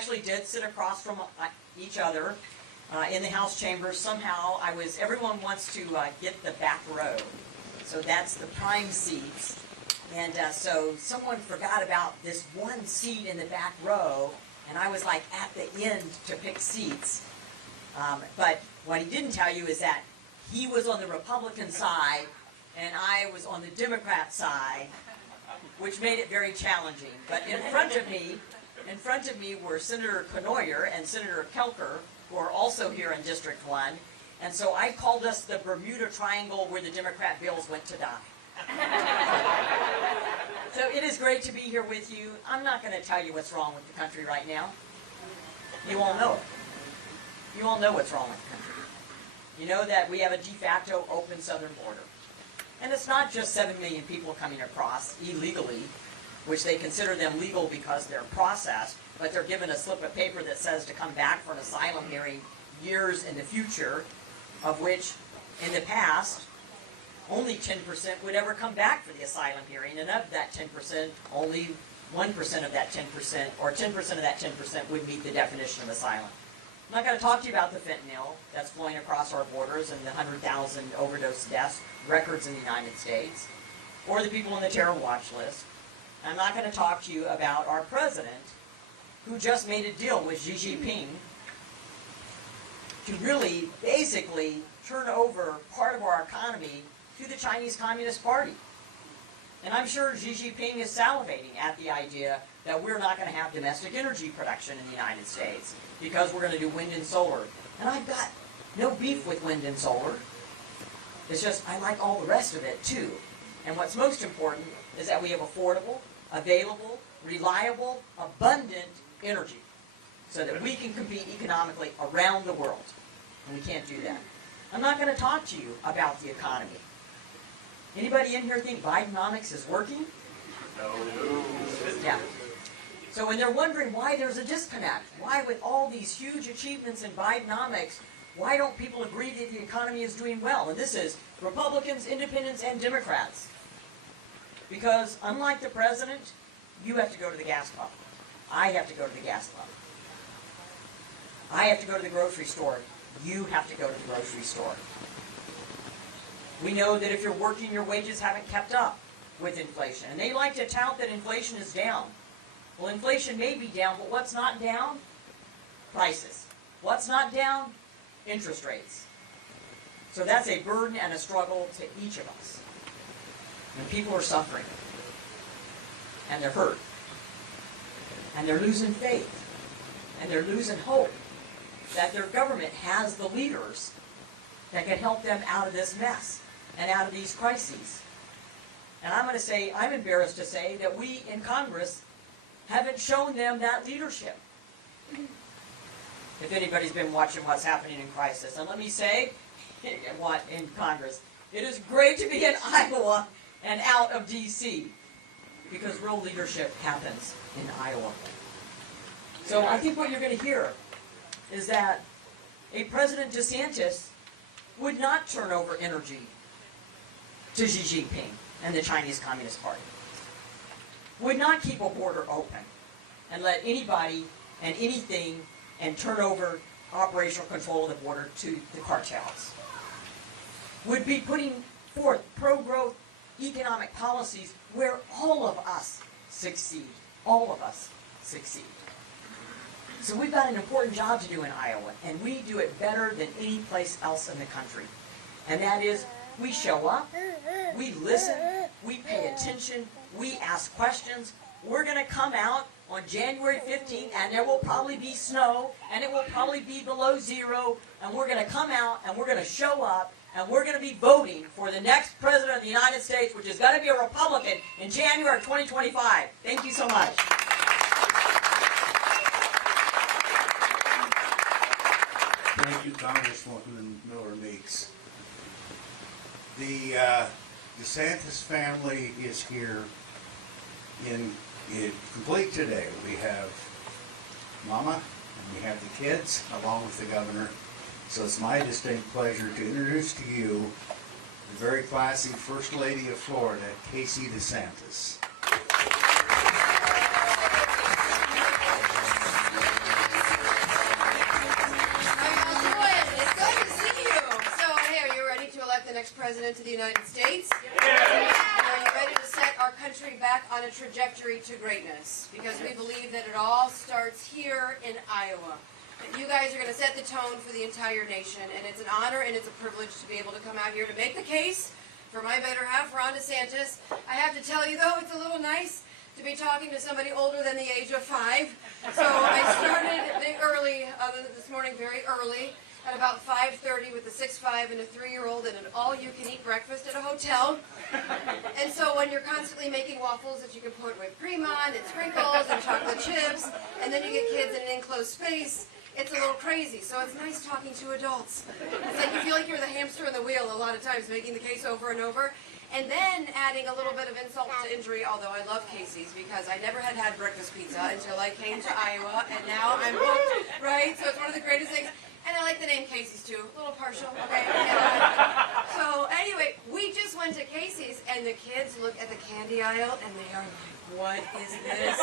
actually did sit across from each other in the House chambers. Somehow everyone wants to get the back row. So that's the prime seats. And so someone forgot about this one seat in the back row, and I was like at the end to pick seats. But what he didn't tell you is that he was on the Republican side, and I was on the Democrat side, which made it very challenging. But in front of me were Senator Conoyer and Senator Kelker, who are also here in District 1. And so I called us the Bermuda Triangle where the Democrat bills went to die. So it is great to be here with you. I'm not going to tell you what's wrong with the country right now. You all know it. You all know what's wrong with the country. You know that we have a de facto open southern border. And it's not just 7 million people coming across illegally, which they consider them legal because they're processed, but they're given a slip of paper that says to come back for an asylum hearing years in the future, of which in the past only 10% would ever come back for the asylum hearing, and of that 10%, only 1% of that 10%, or 10% of that 10% would meet the definition of asylum. I'm not going to talk to you about the fentanyl that's flowing across our borders and the 100,000 overdose deaths records in the United States, or the people on the terror watch list. I'm not going to talk to you about our president, who just made a deal with Xi Jinping to really basically turn over part of our economy to the Chinese Communist Party. And I'm sure Xi Jinping is salivating at the idea that we're not going to have domestic energy production in the United States because we're going to do wind and solar. And I've got no beef with wind and solar. It's just I like all the rest of it too. And what's most important is that we have affordable, available, reliable, abundant energy so that we can compete economically around the world. And we can't do that. I'm not going to talk to you about the economy. Anybody in here think Bidenomics is working? No. Yeah. So when they're wondering why there's a disconnect, why with all these huge achievements in Bidenomics, why don't people agree that the economy is doing well? And this is Republicans, Independents, and Democrats. Because unlike the president, you have to go to the gas pump. I have to go to the gas pump. I have to go to the grocery store. You have to go to the grocery store. We know that if you're working, your wages haven't kept up with inflation. And they like to tout that inflation is down. Well, inflation may be down, but what's not down? Prices. What's not down? Interest rates. So that's a burden and a struggle to each of us. And people are suffering. And they're hurt. And they're losing faith. And they're losing hope that their government has the leaders that can help them out of this mess and out of these crises. And I'm going to say, I'm embarrassed to say that we in Congress haven't shown them that leadership. If anybody's been watching what's happening in crisis. And let me say, what in Congress, it is great to be in Iowa and out of D.C. because real leadership happens in Iowa. So I think what you're going to hear is that a President DeSantis would not turn over energy to Xi Jinping and the Chinese Communist Party, would not keep a border open and let anybody and anything and turn over operational control of the border to the cartels, would be putting forth pro-growth economic policies where all of us succeed. All of us succeed. So we've got an important job to do in Iowa, and we do it better than any place else in the country. And that is, we show up, we listen, we pay attention, we ask questions. We're going to come out on January 15th, and there will probably be snow, and it will probably be below zero, and we're going to come out, and we're going to show up, and we're going to be voting for the next President of the United States, which is going to be a Republican, in January of 2025. Thank you so much. Thank you, Congresswoman Miller Meeks. The DeSantis family is here in complete today. We have Mama, and we have the kids, along with the governor. So it's my distinct pleasure to introduce to you the very classy First Lady of Florida, Casey DeSantis. President of the United States? And are you ready to set our country back on a trajectory to greatness? Because we believe that it all starts here in Iowa. That you guys are going to set the tone for the entire nation, and it's an honor and it's a privilege to be able to come out here to make the case for my better half, Ron DeSantis. I have to tell you, though, it's a little nice to be talking to somebody older than the age of 5. So I started early, this morning, very early, at about 5:30 with a 6'5" and a 3-year-old and an all-you-can-eat breakfast at a hotel. And so when you're constantly making waffles that you can put whipped cream on and sprinkles and chocolate chips, and then you get kids in an enclosed space, it's a little crazy. So it's nice talking to adults. It's like you feel like you're the hamster in the wheel a lot of times, making the case over and over. And then adding a little bit of insult to injury, although I love Casey's because I never had breakfast pizza until I came to Iowa, and now I'm hooked, right? So it's one of the greatest things. And I like the name Casey's too, a little partial, okay? So anyway, we just went to Casey's, and the kids look at the candy aisle, and they are like, what is this?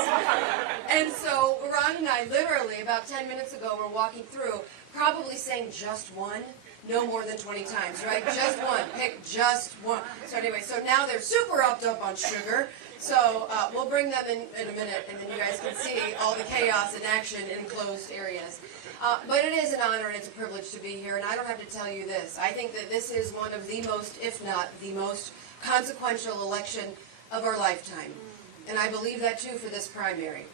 And so Ron and I literally, about 10 minutes ago, were walking through, probably saying just one. No more than 20 times, right? Just one. Pick just one. So anyway, so now they're super upped up on sugar. So we'll bring them in a minute, and then you guys can see all the chaos in action in closed areas. But it is an honor and it's a privilege to be here, and I don't have to tell you this. I think that this is one of the most, if not the most, consequential election of our lifetime. And I believe that too for this primary.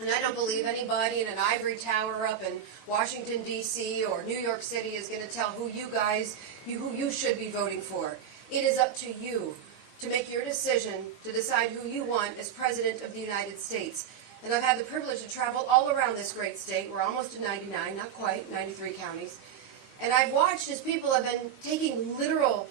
And I don't believe anybody in an ivory tower up in Washington, D.C. or New York City is going to tell who you should be voting for. It is up to you to make your decision to decide who you want as President of the United States. And I've had the privilege to travel all around this great state. We're almost to 99, not quite, 93 counties. And I've watched as people have been taking literal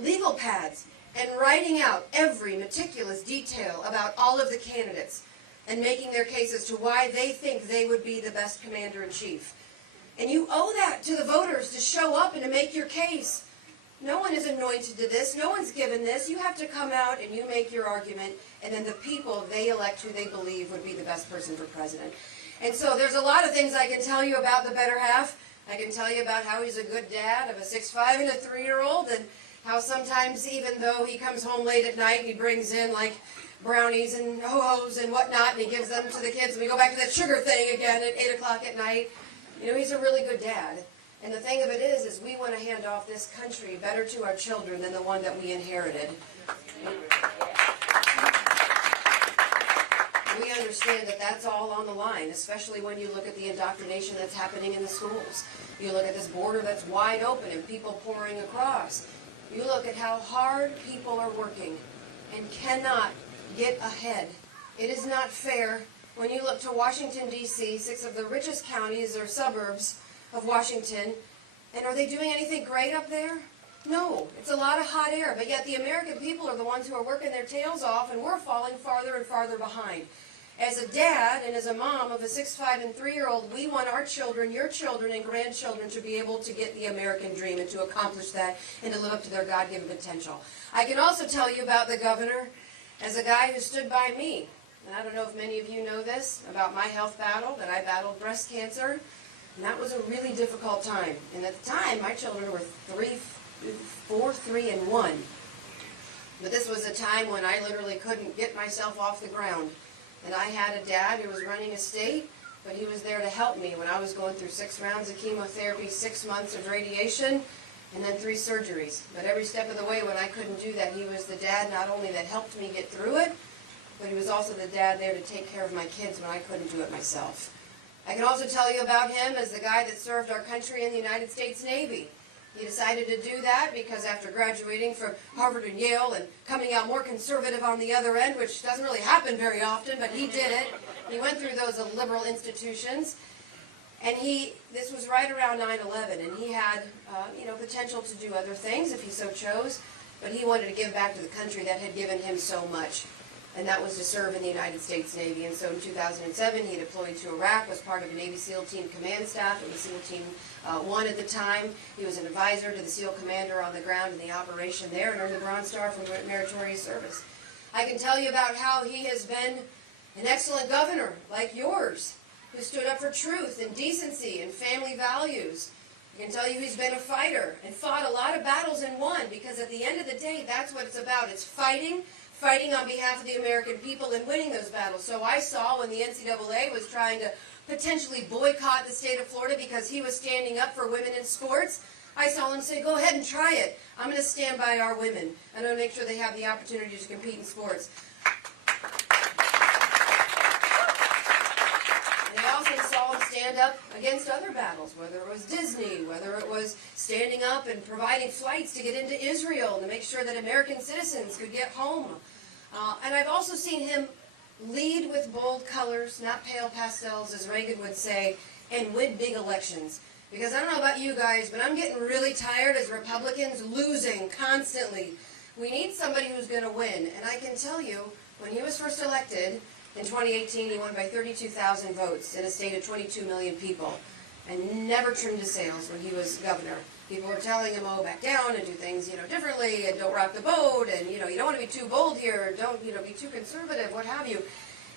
legal pads and writing out every meticulous detail about all of the candidates and making their case as to why they think they would be the best commander-in-chief. And you owe that to the voters to show up and to make your case. No one is anointed to this. No one's given this. You have to come out and you make your argument, and then the people, they elect who they believe would be the best person for president. And so there's a lot of things I can tell you about the better half. I can tell you about how he's a good dad of a 6'5" and a 3-year-old, and how sometimes even though he comes home late at night, he brings in like brownies and ho-hos and whatnot, and he gives them to the kids, and we go back to that sugar thing again at 8 o'clock at night. You know, he's a really good dad. And the thing of it is we want to hand off this country better to our children than the one that we inherited. We understand that that's all on the line, especially when you look at the indoctrination that's happening in the schools. You look at this border that's wide open and people pouring across. You look at how hard people are working and cannot get ahead. It is not fair when you look to Washington, D.C., 6 of the richest counties or suburbs of Washington, and are they doing anything great up there? No, it's a lot of hot air, but yet the American people are the ones who are working their tails off, and we're falling farther and farther behind. As a dad and as a mom of a 6'5" and 3-year-old, we want our children, your children, and grandchildren to be able to get the American dream and to accomplish that and to live up to their God-given potential. I can also tell you about the governor as a guy who stood by me. And I don't know if many of you know this about my health battle, that I battled breast cancer. And that was a really difficult time. And at the time, my children were 4, 3, and 1. But this was a time when I literally couldn't get myself off the ground. And I had a dad who was running a state, but he was there to help me when I was going through 6 rounds of chemotherapy, 6 months of radiation, and then 3 surgeries. But every step of the way when I couldn't do that, he was the dad not only that helped me get through it, but he was also the dad there to take care of my kids when I couldn't do it myself. I can also tell you about him as the guy that served our country in the United States Navy. He decided to do that because after graduating from Harvard and Yale and coming out more conservative on the other end, which doesn't really happen very often, but he did it. He went through those liberal institutions. And this was right around 9/11, and he had, potential to do other things if he so chose, but he wanted to give back to the country that had given him so much, and that was to serve in the United States Navy. And so in 2007, he deployed to Iraq, was part of a Navy SEAL Team command staff. It was SEAL Team 1 at the time. He was an advisor to the SEAL commander on the ground in the operation there, and earned the Bronze Star for meritorious service. I can tell you about how he has been an excellent governor, like yours, who stood up for truth and decency and family values. I can tell you he's been a fighter and fought a lot of battles and won, because at the end of the day, that's what it's about. It's fighting on behalf of the American people and winning those battles. So I saw when the NCAA was trying to potentially boycott the state of Florida because he was standing up for women in sports, I saw him say, go ahead and try it. I'm going to stand by our women. I'm going to make sure they have the opportunity to compete in sports. And I also saw him stand up against other battles, whether it was Disney, whether it was standing up and providing flights to get into Israel to make sure that American citizens could get home. And I've also seen him lead with bold colors, not pale pastels, as Reagan would say, and win big elections. Because I don't know about you guys, but I'm getting really tired as Republicans losing constantly. We need somebody who's going to win. And I can tell you, when he was first elected in 2018, he won by 32,000 votes in a state of 22 million people, and never trimmed his sails when he was governor. People were telling him, oh, back down and do things, differently, and don't rock the boat, and, you don't want to be too bold here, don't, be too conservative, what have you.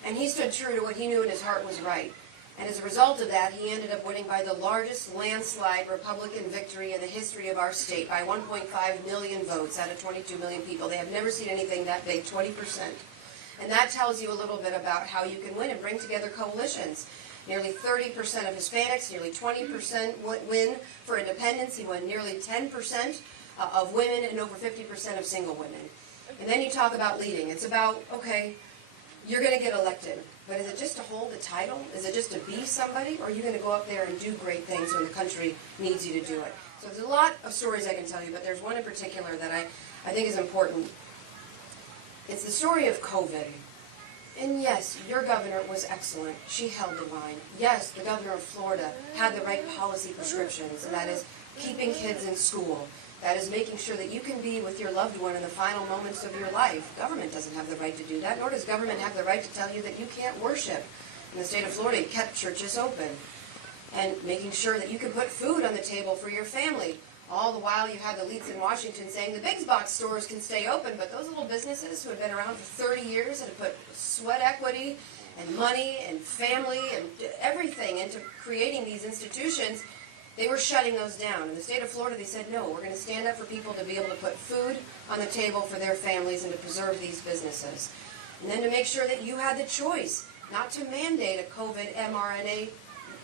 And he stood true to what he knew in his heart was right. And as a result of that, he ended up winning by the largest landslide Republican victory in the history of our state, by 1.5 million votes out of 22 million people. They have never seen anything that big, 20%. And that tells you a little bit about how you can win and bring together coalitions. Nearly 30% of Hispanics, nearly 20% win for independence. He won nearly 10% of women and over 50% of single women. And then you talk about leading. It's about, okay, you're going to get elected, but is it just to hold a title? Is it just to be somebody? Or are you going to go up there and do great things when the country needs you to do it? So there's a lot of stories I can tell you, but there's one in particular that I think is important. It's the story of COVID. And yes, your governor was excellent. She held the line. Yes, the governor of Florida had the right policy prescriptions, and that is keeping kids in school. That is making sure that you can be with your loved one in the final moments of your life. Government doesn't have the right to do that, nor does government have the right to tell you that you can't worship. In the state of Florida, he kept churches open. And making sure that you can put food on the table for your family. All the while you had the elites in Washington saying the big box stores can stay open, but those little businesses who had been around for 30 years and had put sweat equity and money and family and everything into creating these institutions, they were shutting those down. In the state of Florida, they said, no, we're going to stand up for people to be able to put food on the table for their families and to preserve these businesses. And then to make sure that you had the choice not to mandate a COVID mRNA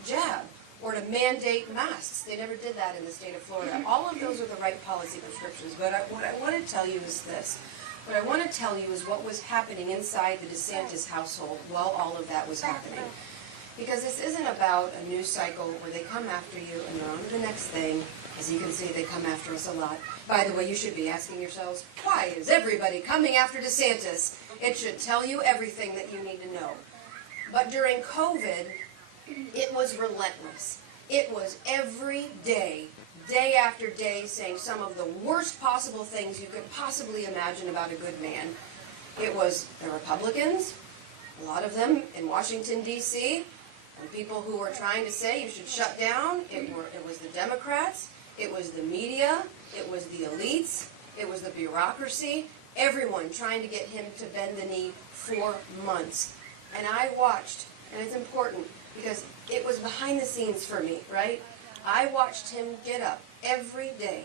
jab or to mandate masks. They never did that in the state of Florida. All of those are the right policy prescriptions. But what I want to tell you is this. What I want to tell you is what was happening inside the DeSantis household while all of that was happening. Because this isn't about a news cycle where they come after you and they're on to the next thing. As you can see, they come after us a lot. By the way, you should be asking yourselves, why is everybody coming after DeSantis? It should tell you everything that you need to know. But during COVID, it was relentless. It was every day, day after day, saying some of the worst possible things you could possibly imagine about a good man. It was the Republicans, a lot of them in Washington, D.C., and people who were trying to say you should shut down. It was the Democrats. It was the media. It was the elites. It was the bureaucracy. Everyone trying to get him to bend the knee for months. And I watched, and it's important, because it was behind the scenes for me, right? I watched him get up every day,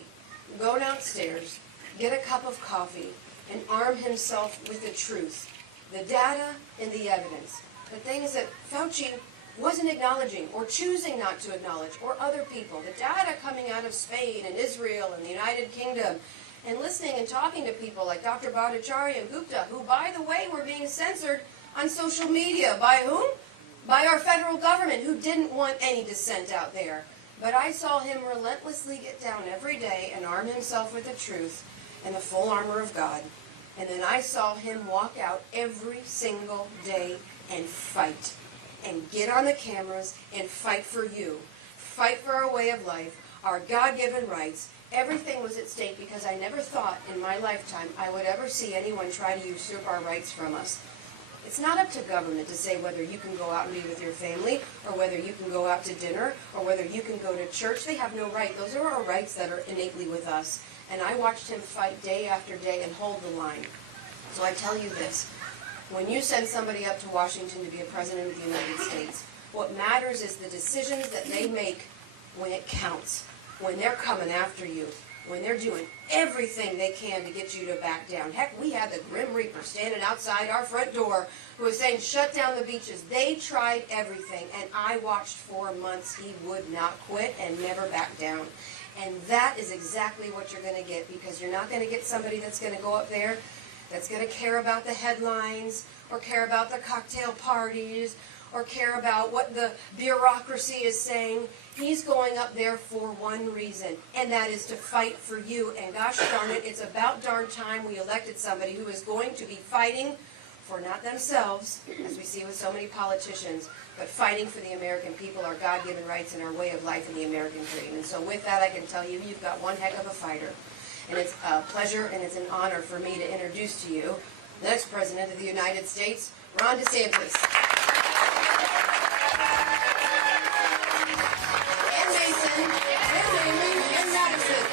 go downstairs, get a cup of coffee, and arm himself with the truth, the data and the evidence, the things that Fauci wasn't acknowledging or choosing not to acknowledge, or other people, the data coming out of Spain and Israel and the United Kingdom, and listening and talking to people like Dr. Bhattacharya and Gupta, who, by the way, were being censored on social media. By whom? By our federal government, who didn't want any dissent out there. But I saw him relentlessly get down every day and arm himself with the truth and the full armor of God. And then I saw him walk out every single day and fight. And get on the cameras and fight for you. Fight for our way of life, our God-given rights. Everything was at stake because I never thought in my lifetime I would ever see anyone try to usurp our rights from us. It's not up to government to say whether you can go out and be with your family, or whether you can go out to dinner, or whether you can go to church. They have no right. Those are our rights that are innately with us. And I watched him fight day after day and hold the line. So I tell you this. When you send somebody up to Washington to be a president of the United States, what matters is the decisions that they make when it counts. when they're coming after you, when they're doing everything they can to get you to back down. Heck, we had the Grim Reaper standing outside our front door who was saying, shut down the beaches. They tried everything, and I watched for months. He would not quit and never back down. And that is exactly what you're going to get, because you're not going to get somebody that's going to go up there that's going to care about the headlines or care about the cocktail parties or care about what the bureaucracy is saying. He's going up there for one reason, and that is to fight for you. And gosh darn it, it's about darn time we elected somebody who is going to be fighting for not themselves, as we see with so many politicians, but fighting for the American people, our God-given rights, and our way of life in the American dream. And so with that, I can tell you, you've got one heck of a fighter. And it's a pleasure and it's an honor for me to introduce to you the next President of the United States, Ron DeSantis. And Mason, and Raymond, and Madison.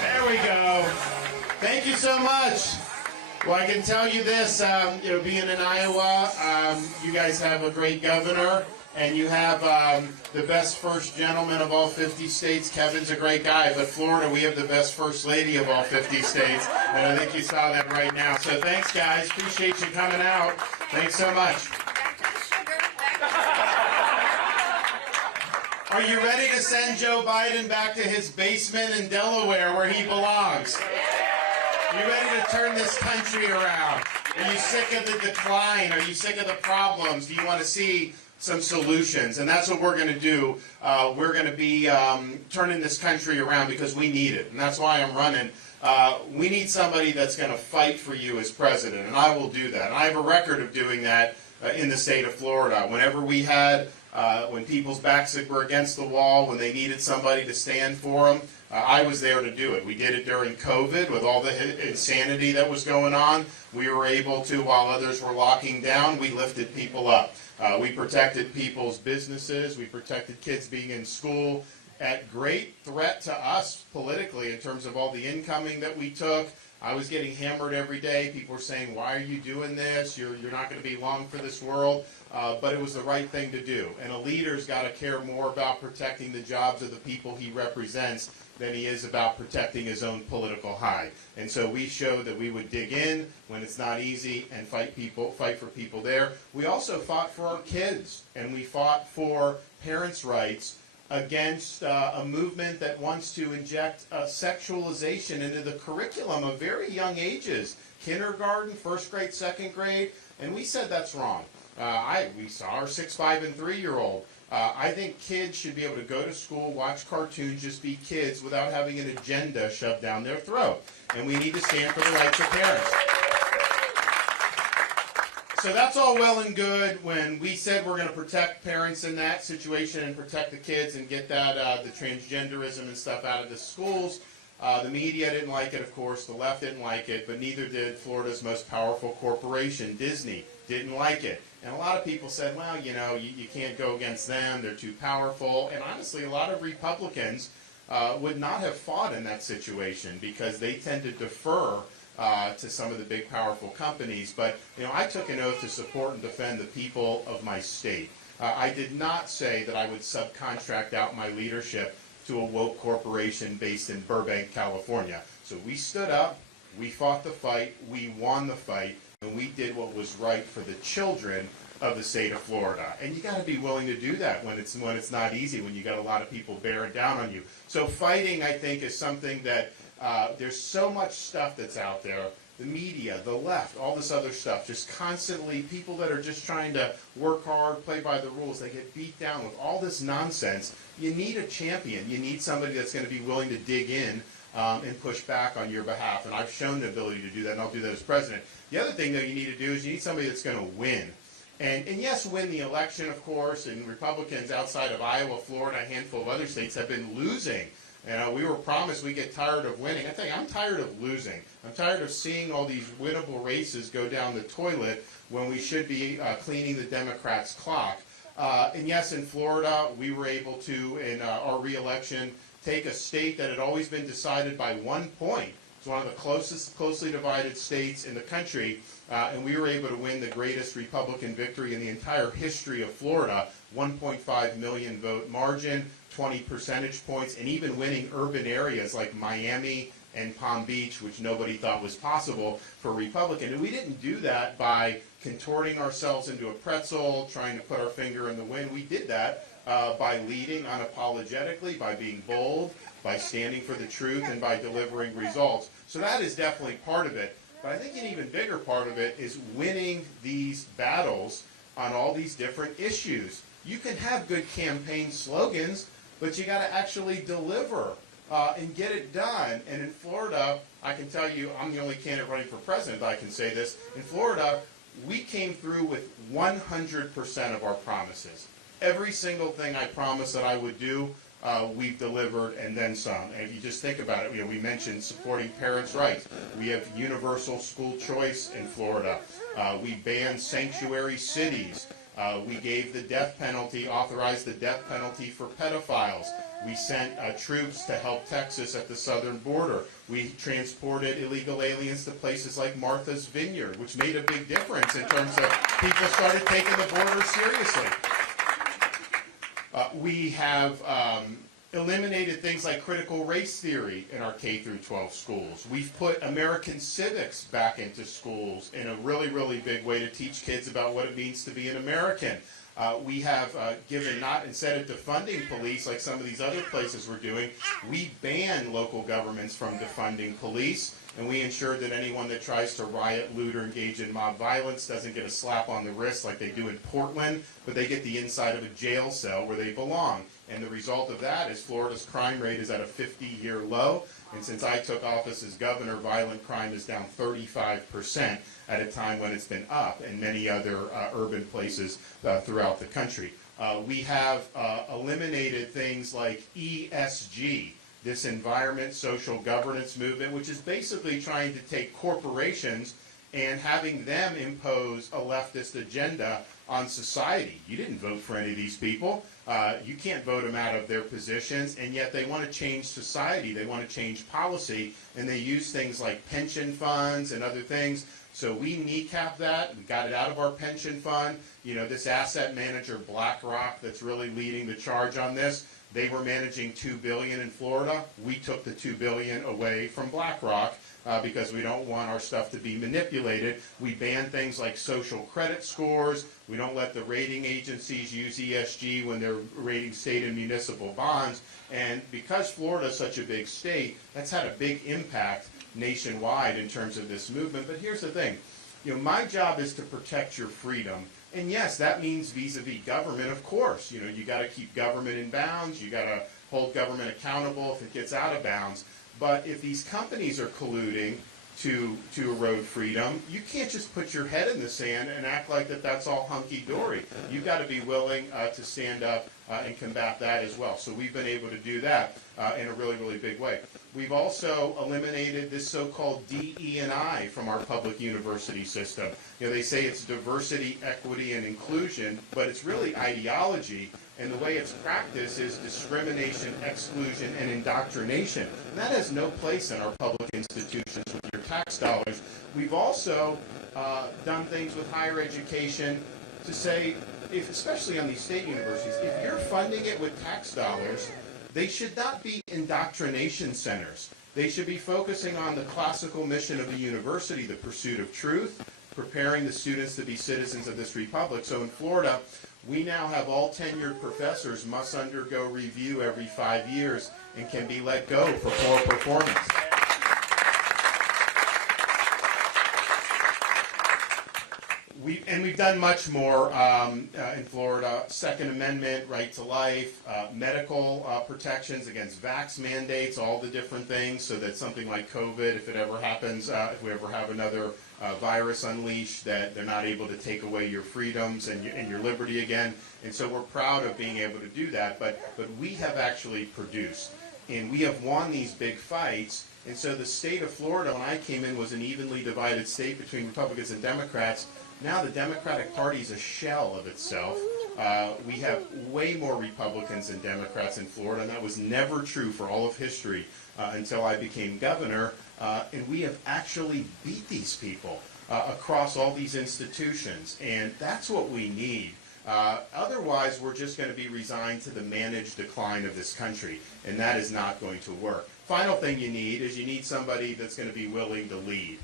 There we go. Thank you so much. Well, I can tell you this, being in Iowa, you guys have a great governor, and you have the best first gentleman of all 50 states. Kevin's a great guy, but Florida, we have the best first lady of all 50 states, and I think you saw that right now. So thanks, guys. Appreciate you coming out. Thanks so much. Are you ready to send Joe Biden back to his basement in Delaware where he belongs? Are you ready to turn this country around? Are you sick of the decline? Are you sick of the problems? Do you want to see some solutions? And that's what we're going to do. We're going to be turning this country around because we need it. And that's why I'm running. We need somebody that's going to fight for you as president. And I will do that. And I have a record of doing that in the state of Florida. Whenever we had when people's backs were against the wall, when they needed somebody to stand for them, I was there to do it. We did it during COVID with all the insanity that was going on. We were able to, while others were locking down, we lifted people up. We protected people's businesses. We protected kids being in school at great threat to us politically in terms of all the incoming that we took. I was getting hammered every day. People were saying, why are you doing this? You're not going to be long for this world. But it was the right thing to do. And a leader's got to care more about protecting the jobs of the people he represents than he is about protecting his own political high. And so we showed that we would dig in when it's not easy and fight for people there. We also fought for our kids, and we fought for parents' rights against a movement that wants to inject sexualization into the curriculum of very young ages, kindergarten, first grade, second grade, and we said that's wrong. We saw our 6, 5, and 3-year-old. I think kids should be able to go to school, watch cartoons, just be kids without having an agenda shoved down their throat. And we need to stand for the rights of parents. So that's all well and good when we said we're going to protect parents in that situation and protect the kids and get that the transgenderism and stuff out of the schools. The media didn't like it, of course. The left didn't like it, but neither did Florida's most powerful corporation, Disney, didn't like it. And a lot of people said, well, you can't go against them. They're too powerful. And honestly, a lot of Republicans would not have fought in that situation because they tend to defer to some of the big, powerful companies. But, I took an oath to support and defend the people of my state. I did not say that I would subcontract out my leadership to a woke corporation based in Burbank, California. So we stood up, we fought the fight, we won the fight, and we did what was right for the children of the state of Florida. And you got to be willing to do that when it's not easy, when you got a lot of people bearing down on you. So fighting, I think, is something that there's so much stuff that's out there. The media, the left, all this other stuff, just constantly, people that are just trying to work hard, play by the rules, they get beat down with all this nonsense. You need a champion. You need somebody that's going to be willing to dig in and push back on your behalf. And I've shown the ability to do that, and I'll do that as president. The other thing that you need to do is you need somebody that's going to win. And yes, win the election, of course, and Republicans outside of Iowa, Florida, a handful of other states have been losing. We were promised we get tired of winning. I think I'm tired of losing. I'm tired of seeing all these winnable races go down the toilet when we should be cleaning the Democrats' clock. And yes, in Florida, we were able to, in our re-election, take a state that had always been decided by 1 point. It's one of the closely divided states in the country, and we were able to win the greatest Republican victory in the entire history of Florida, 1.5 million vote margin, 20 percentage points, and even winning urban areas like Miami and Palm Beach, which nobody thought was possible for a Republican. And we didn't do that by contorting ourselves into a pretzel, trying to put our finger in the wind. We did that by leading unapologetically, by being bold, by standing for the truth, and by delivering results. So that is definitely part of it. But I think an even bigger part of it is winning these battles on all these different issues. You can have good campaign slogans, but you got to actually deliver and get it done. And in Florida, I can tell you, I'm the only candidate running for president that I can say this. In Florida, we came through with 100% of our promises. Every single thing I promised that I would do, we've delivered, and then some. And if you just think about it, we mentioned supporting parents' rights. We have universal school choice in Florida. We banned sanctuary cities. We gave the death penalty, authorized the death penalty for pedophiles. We sent troops to help Texas at the southern border. We transported illegal aliens to places like Martha's Vineyard, which made a big difference in terms of people started taking the border seriously. We have eliminated things like critical race theory in our K through 12 schools. We've put American civics back into schools in a really, really big way to teach kids about what it means to be an American. We have given, not instead of defunding police like some of these other places were doing, we ban local governments from defunding police, and we ensure that anyone that tries to riot, loot, or engage in mob violence doesn't get a slap on the wrist like they do in Portland, but they get the inside of a jail cell where they belong. And the result of that is Florida's crime rate is at a 50-year low, and since I took office as governor, violent crime is down 35% at a time when it's been up in many other urban places throughout the country. We have eliminated things like ESG, this environment social governance movement, which is basically trying to take corporations and having them impose a leftist agenda on society. You didn't vote for any of these people. You can't vote them out of their positions, and yet they want to change society. They want to change policy, and they use things like pension funds and other things. So we kneecap that and got it out of our pension fund. This asset manager, BlackRock, that's really leading the charge on this. They were managing $2 billion in Florida. We took the $2 billion away from BlackRock because we don't want our stuff to be manipulated. We ban things like social credit scores. We don't let the rating agencies use ESG when they're rating state and municipal bonds. And because Florida is such a big state, that's had a big impact nationwide in terms of this movement. But here's the thing. My job is to protect your freedom. And yes, that means vis-a-vis government, of course. You got to keep government in bounds. You got to hold government accountable if it gets out of bounds. But if these companies are colluding to erode freedom, you can't just put your head in the sand and act like that's all hunky-dory. You've got to be willing to stand up and combat that as well. So we've been able to do that in a really, really big way. We've also eliminated this so-called DE&I from our public university system. They say it's diversity, equity, and inclusion, but it's really ideology, and the way it's practiced is discrimination, exclusion, and indoctrination. And that has no place in our public institutions with your tax dollars. We've also done things with higher education to say, especially on these state universities, if you're funding it with tax dollars, they should not be indoctrination centers. They should be focusing on the classical mission of the university, the pursuit of truth, preparing the students to be citizens of this republic. So in Florida, we now have all tenured professors must undergo review every 5 years and can be let go for poor performance. We've done much more in Florida. Second Amendment, right to life, medical protections against vax mandates, all the different things, so that something like COVID, if it ever happens, if we ever have another virus unleashed, that they're not able to take away your freedoms and your liberty again. And so we're proud of being able to do that. But we have actually produced, and we have won these big fights. And so the state of Florida, when I came in, was an evenly divided state between Republicans and Democrats. Now the Democratic Party is a shell of itself. We have way more Republicans than Democrats in Florida, and that was never true for all of history until I became governor. And we have actually beat these people across all these institutions, and that's what we need. Otherwise, we're just going to be resigned to the managed decline of this country, and that is not going to work. Final thing you need is you need somebody that's going to be willing to lead.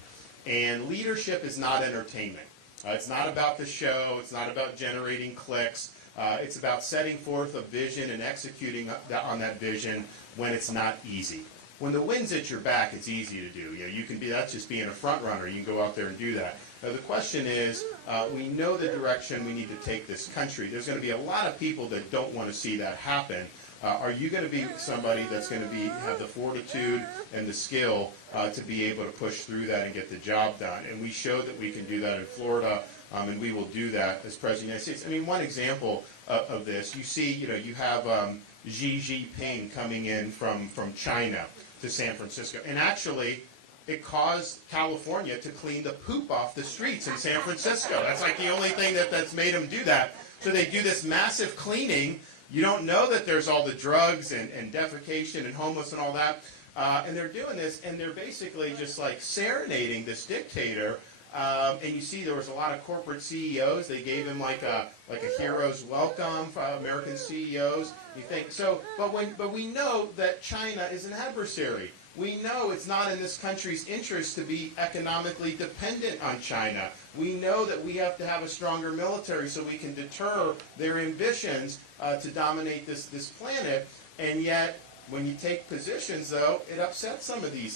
And leadership is not entertainment. It's not about the show. It's not about generating clicks. It's about setting forth a vision and executing on that vision when it's not easy. When the wind's at your back, it's easy to do. You can be, that's just being a front runner. You can go out there and do that. Now the question is, we know the direction we need to take this country. There's going to be a lot of people that don't want to see that happen. Are you going to be somebody that's going to have the fortitude and the skill to be able to push through that and get the job done? And we showed that we can do that in Florida, and we will do that as President of the United States. I mean, one example of this, you see, you have Xi Jinping coming in from China to San Francisco. And actually, it caused California to clean the poop off the streets in San Francisco. That's like the only thing that's made them do that. So they do this massive cleaning. You don't know that there's all the drugs and defecation and homeless and all that. And they're doing this, and they're basically just like serenading this dictator. And you see there was a lot of corporate CEOs. They gave him like a hero's welcome for American CEOs. You think so? But we know that China is an adversary. We know it's not in this country's interest to be economically dependent on China. We know that we have to have a stronger military so we can deter their ambitions to dominate this planet. And yet, when you take positions, though, it upsets some of the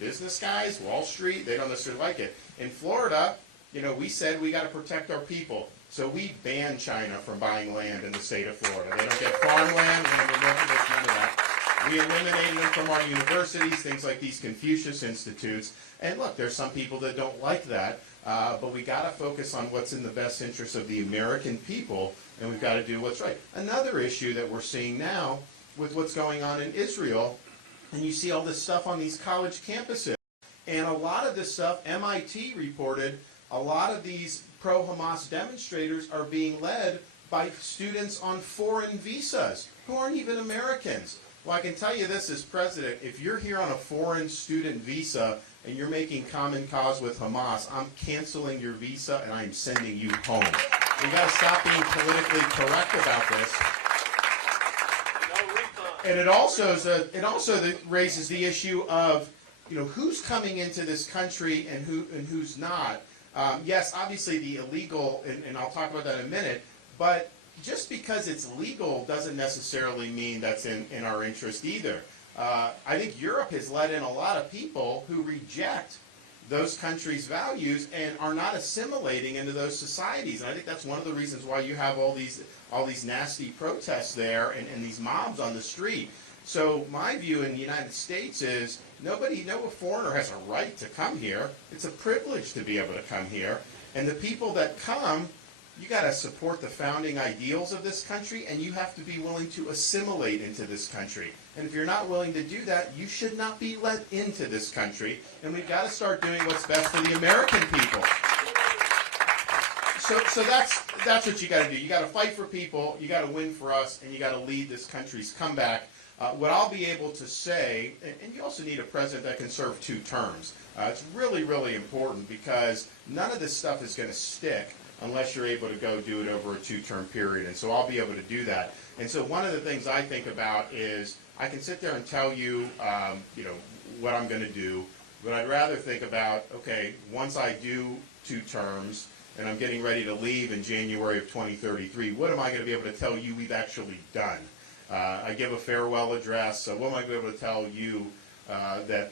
business guys, Wall Street. They don't necessarily like it. In Florida, we said we got to protect our people, so we banned China from buying land in the state of Florida. They don't get farmland. None of that. We eliminated them from our universities, things like these Confucius Institutes. And look, there's some people that don't like that, but we got to focus on what's in the best interest of the American people, and we've got to do what's right. Another issue that we're seeing now with what's going on in Israel, and you see all this stuff on these college campuses. And a lot of this stuff, MIT reported, a lot of these pro-Hamas demonstrators are being led by students on foreign visas who aren't even Americans. Well, I can tell you this as president, if you're here on a foreign student visa and you're making common cause with Hamas, I'm canceling your visa and I'm sending you home. We got to stop being politically correct about this. And it also raises the issue of, who's coming into this country and who's not. Yes, obviously the illegal, and I'll talk about that in a minute, but just because it's legal doesn't necessarily mean that's in our interest either. I think Europe has let in a lot of people who reject those countries' values and are not assimilating into those societies. And I think that's one of the reasons why you have all these nasty protests there and these mobs on the street. So my view in the United States is no foreigner has a right to come here. It's a privilege to be able to come here. And the people that come, you got to support the founding ideals of this country, and you have to be willing to assimilate into this country. And if you're not willing to do that, you should not be let into this country. And we've got to start doing what's best for the American people. So that's what you got to do. You got to fight for people, you got to win for us, and you got to lead this country's comeback. What I'll be able to say, and you also need a president that can serve 2 terms. It's really, really important because none of this stuff is going to stick unless you're able to go do it over a 2-term period. And so I'll be able to do that. And so one of the things I think about is I can sit there and tell you, what I'm going to do, but I'd rather think about, okay, once I do 2 terms and I'm getting ready to leave in January of 2033, what am I going to be able to tell you we've actually done? I give a farewell address, so what am I going to be able to tell you that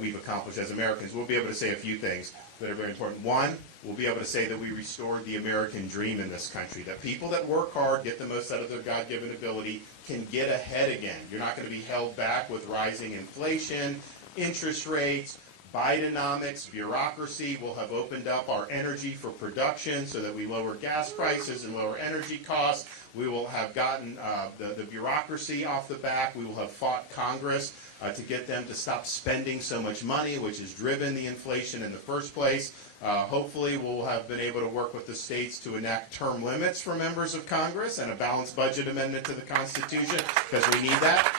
we've accomplished as Americans? We'll be able to say a few things that are very important. One, we'll be able to say that we restored the American dream in this country, that people that work hard, get the most out of their God-given ability, can get ahead again. You're not going to be held back with rising inflation, interest rates, Bidenomics, bureaucracy will have opened up our energy for production so that we lower gas prices and lower energy costs. We will have gotten the bureaucracy off the back. We will have fought Congress to get them to stop spending so much money, which has driven the inflation in the first place. Hopefully we'll have been able to work with the states to enact term limits for members of Congress and a balanced budget amendment to the Constitution, because we need that.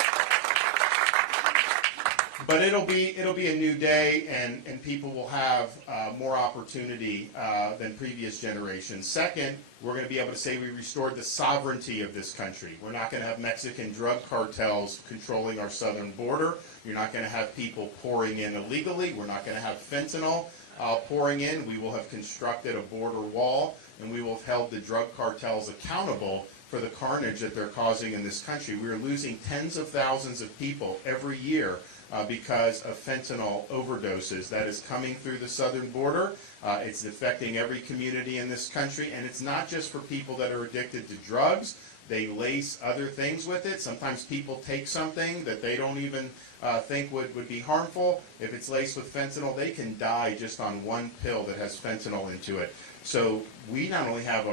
But it'll be a new day, and people will have more opportunity than previous generations. Second, we're going to be able to say we restored the sovereignty of this country. We're not going to have Mexican drug cartels controlling our southern border. You're not going to have people pouring in illegally. We're not going to have fentanyl pouring in. We will have constructed a border wall, and we will have held the drug cartels accountable for the carnage that they're causing in this country. We are losing tens of thousands of people every year because of fentanyl overdoses. That is coming through the southern border. It's affecting every community in this country, and it's not just for people that are addicted to drugs. They lace other things with it. Sometimes people take something that they don't even think would be harmful. If it's laced with fentanyl, they can die just on one pill that has fentanyl into it. So we not only have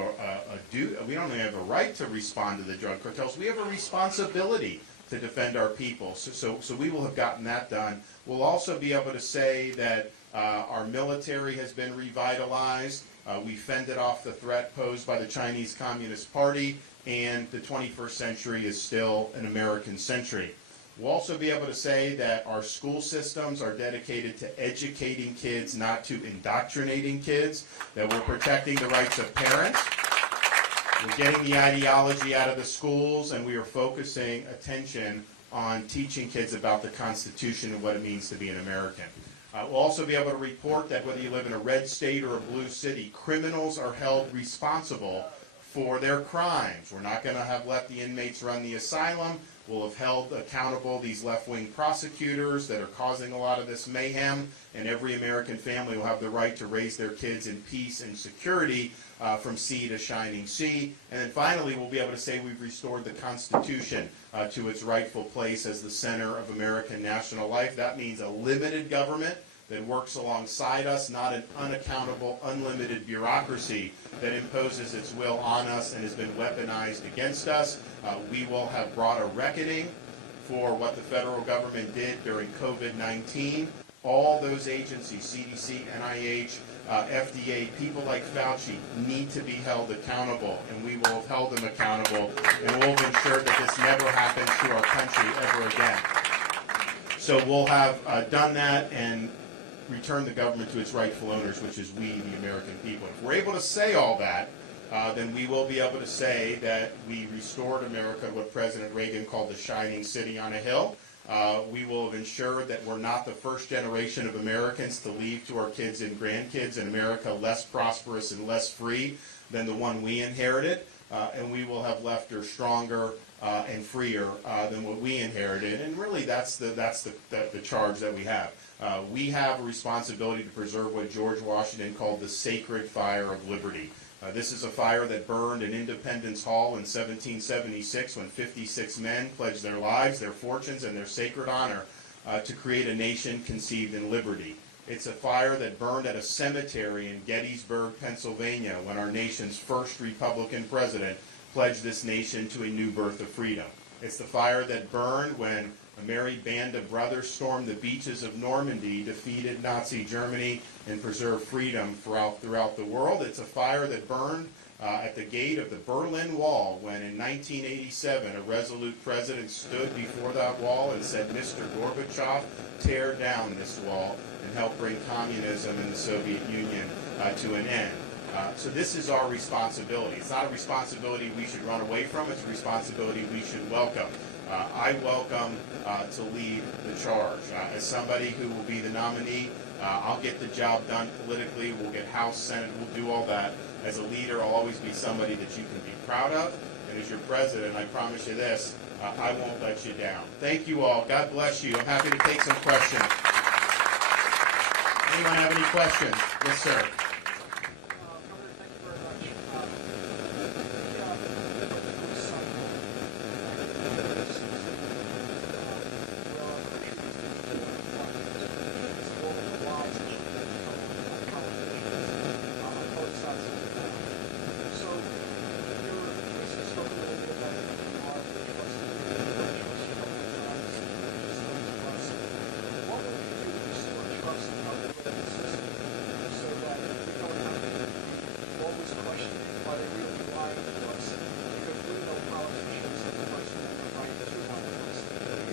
we don't only have a right to respond to the drug cartels, we have a responsibility to defend our people. So we will have gotten that done. We'll also be able to say that our military has been revitalized. We fended off the threat posed by the Chinese Communist Party, and the 21st century is still an American century. We'll also be able to say that our school systems are dedicated to educating kids, not to indoctrinating kids, that we're protecting the rights of parents. We're getting the ideology out of the schools, and we are focusing attention on teaching kids about the Constitution and what it means to be an American. We'll also be able to report that whether you live in a red state or a blue city, criminals are held responsible for their crimes. We're not going to have let the inmates run the asylum. We'll have held accountable these left-wing prosecutors that are causing a lot of this mayhem, and every American family will have the right to raise their kids in peace and security from sea to shining sea. And then finally, we'll be able to say we've restored the Constitution to its rightful place as the center of American national life. That means a limited government that works alongside us, not an unaccountable, unlimited bureaucracy that imposes its will on us and has been weaponized against us. We will have brought a reckoning for what the federal government did during COVID-19. All those agencies, CDC, NIH, FDA, people like Fauci, need to be held accountable, and we will have held them accountable, and we'll have ensured that this never happens to our country ever again. So we'll have done that and return the government to its rightful owners, which is we, the American people. If we're able to say all that, then we will be able to say that we restored America to what President Reagan called the shining city on a hill. We will have ensured that we're not the first generation of Americans to leave to our kids and grandkids in America less prosperous and less free than the one we inherited. And we will have left her stronger and freer than what we inherited. And really, that's the charge that we have. We have a responsibility to preserve what George Washington called the sacred fire of liberty. This is a fire that burned in Independence Hall in 1776 when 56 men pledged their lives, their fortunes, and their sacred honor to create a nation conceived in liberty. It's a fire that burned at a cemetery in Gettysburg, Pennsylvania, when our nation's first Republican president pledged this nation to a new birth of freedom. It's the fire that burned when a merry band of brothers stormed the beaches of Normandy, defeated Nazi Germany, and preserved freedom throughout the world. It's a fire that burned at the gate of the Berlin Wall when in 1987 a resolute president stood before that wall and said, "Mr. Gorbachev, tear down this wall and help bring communism in the Soviet Union to an end." So this is our responsibility. It's not a responsibility we should run away from. It's a responsibility we should welcome. I welcome to lead the charge. As somebody who will be the nominee, I'll get the job done politically. We'll get House, Senate, we'll do all that. As a leader, I'll always be somebody that you can be proud of. And as your president, I promise you this, I won't let you down. Thank you all. God bless you. I'm happy to take some questions. Anyone have any questions? Yes, sir.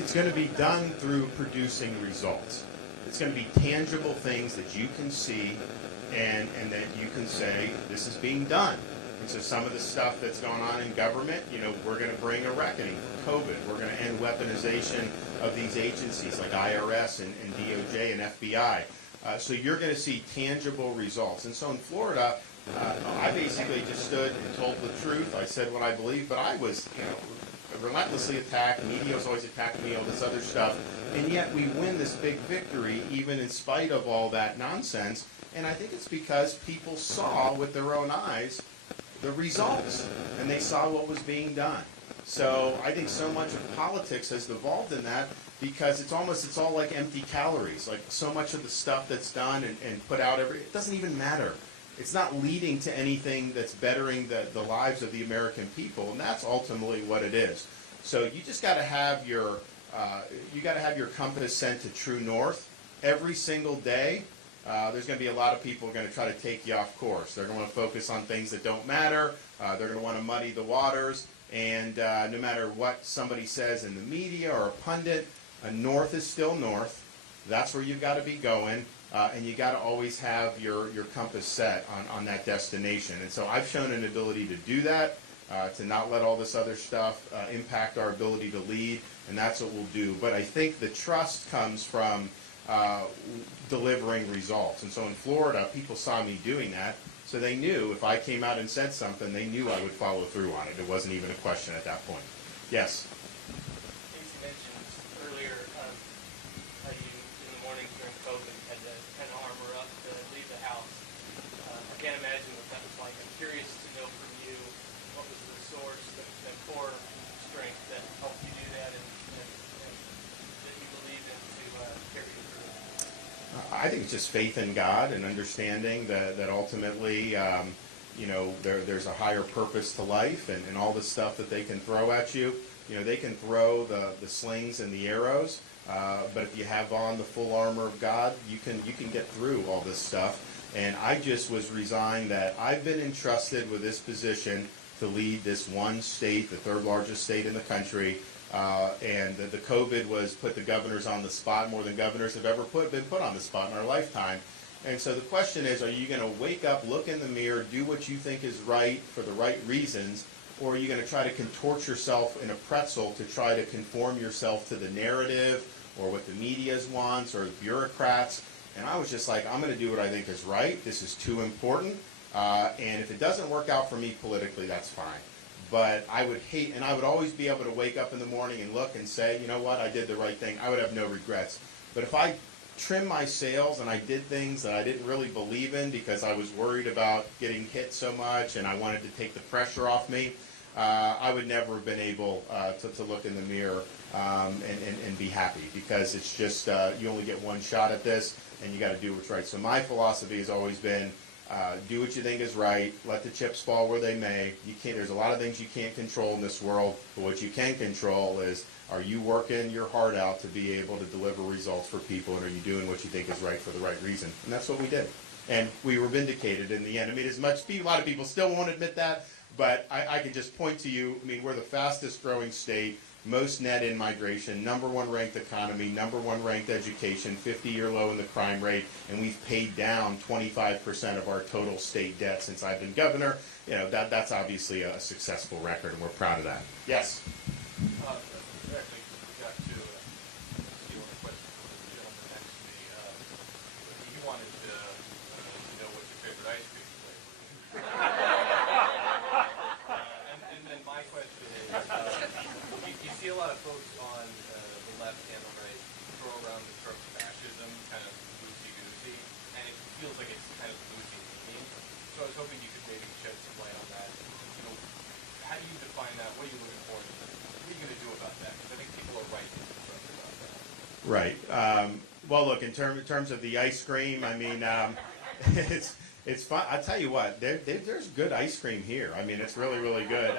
It's going to be done through producing results. It's going to be tangible things that you can see and that you can say, this is being done. And so some of the stuff that's going on in government, we're going to bring a reckoning for COVID. We're going to end weaponization of these agencies like IRS and DOJ and FBI. So you're going to see tangible results. And so in Florida, I basically just stood and told the truth. I said what I believe, but I was, relentlessly attacked. Media was always attacking me, all this other stuff. And yet we win this big victory even in spite of all that nonsense. And I think it's because people saw with their own eyes the results, and they saw what was being done. So I think so much of politics has evolved in that because it's all like empty calories. Like so much of the stuff that's done and put out it doesn't even matter. It's not leading to anything that's bettering the lives of the American people, and that's ultimately what it is. So you just got to have your compass sent to true north every single day. There's going to be a lot of people who are going to try to take you off course. They're going to want to focus on things that don't matter. They're going to want to muddy the waters. And no matter what somebody says in the media or a pundit, north is still north. That's where you've got to be going. And you got to always have your compass set on that destination. And so I've shown an ability to do that, to not let all this other stuff impact our ability to lead. And that's what we'll do. But I think the trust comes from delivering results. And so in Florida, people saw me doing that, so they knew if I came out and said something, they knew I would follow through on it. It wasn't even a question at that point. Yes? Casey mentioned earlier how you, in the mornings during COVID, had to kind of armor up to leave the house. I can't imagine what that was like. I'm curious to know from you, what was the source, the core strength that helped you do that and that you believed in to carry you through? I think it's just faith in God and understanding that ultimately, there's a higher purpose to life, and all the stuff that they can throw at you. They can throw the slings and the arrows, but if you have on the full armor of God, you can get through all this stuff. And I just was resigned that I've been entrusted with this position to lead this one state, the third largest state in the country. And the COVID was put the governors on the spot more than governors have ever been put on the spot in our lifetime. And so the question is, are you going to wake up, look in the mirror, do what you think is right for the right reasons, or are you going to try to contort yourself in a pretzel to try to conform yourself to the narrative or what the media wants or the bureaucrats? And I was just like, I'm going to do what I think is right. This is too important. And if it doesn't work out for me politically, that's fine. But I would hate, and I would always be able to wake up in the morning and look and say, you know what, I did the right thing. I would have no regrets. But if I trimmed my sails and I did things that I didn't really believe in because I was worried about getting hit so much and I wanted to take the pressure off me, I would never have been able to look in the mirror and be happy, because it's just you only get one shot at this and you got to do what's right. So my philosophy has always been, do what you think is right. Let the chips fall where they may. There's a lot of things you can't control in this world, but what you can control is, are you working your heart out to be able to deliver results for people, and are you doing what you think is right for the right reason? And that's what we did. And we were vindicated in the end. I mean, a lot of people still won't admit that, but I can just point to you. I mean, we're the fastest growing state, most net in migration, #1 ranked economy, #1 ranked education, 50-year low in the crime rate, and we've paid down 25% of our total state debt since I've been governor. That's obviously a successful record, and we're proud of that. Yes? Actually, we got to steal a question from the gentleman next to me. He wanted to know what your favorite ice cream flavor is. And then my question is, you see a lot of folks on the left and the right throw around the term fascism, kind of loosey-goosey, and it feels like it's kind of loosey meaning. So I was hoping you could maybe shed some light on that. How do you define that? What are you looking for? What are you going to do about that? Because I think people are right to be concerned about that. Right. Well, look, in terms of the ice cream, I mean, it's fun. I'll tell you what, there's good ice cream here. I mean, it's really, really good.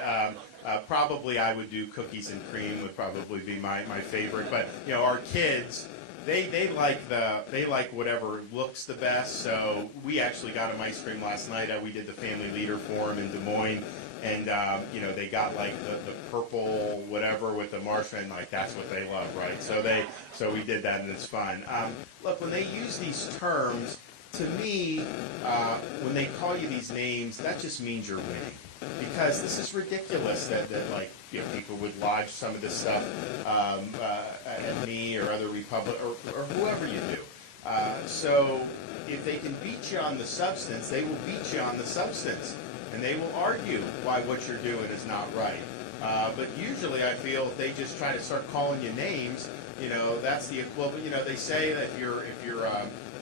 Probably I would do cookies and cream would probably be my favorite. But our kids, they like whatever looks the best. So we actually got them ice cream last night. We did the Family Leader Forum in Des Moines. And you know, they got like the purple whatever with the marshmallow, and like that's what they love, right? So we did that, and it's fun. Look, when they use these terms, to me, when they call you these names, that just means you're winning. Because this is ridiculous that like, you know, people would lodge some of this stuff at me or other or whoever you do. So if they can beat you on the substance, they will beat you on the substance. And they will argue why what you're doing is not right. But usually I feel if they just try to start calling you names, you know, that's the equivalent. You know, they say that if you're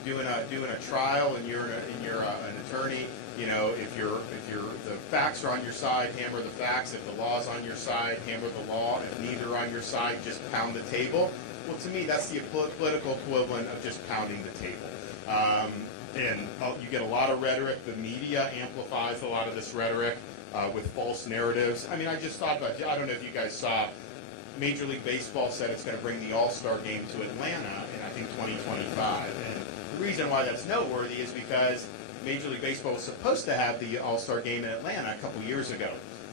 doing a trial and you're an attorney, you know, if the facts are on your side, hammer the facts. If the law's on your side, hammer the law. If neither are on your side, just pound the table. Well, to me, that's the political equivalent of just pounding the table. And you get a lot of rhetoric. The media amplifies a lot of this rhetoric with false narratives. I mean, I just thought about, I don't know if you guys saw, Major League Baseball said it's going to bring the All-Star game to Atlanta in, I think, 2025. And the reason why that's noteworthy is because Major League Baseball was supposed to have the All-Star game in Atlanta a couple years ago.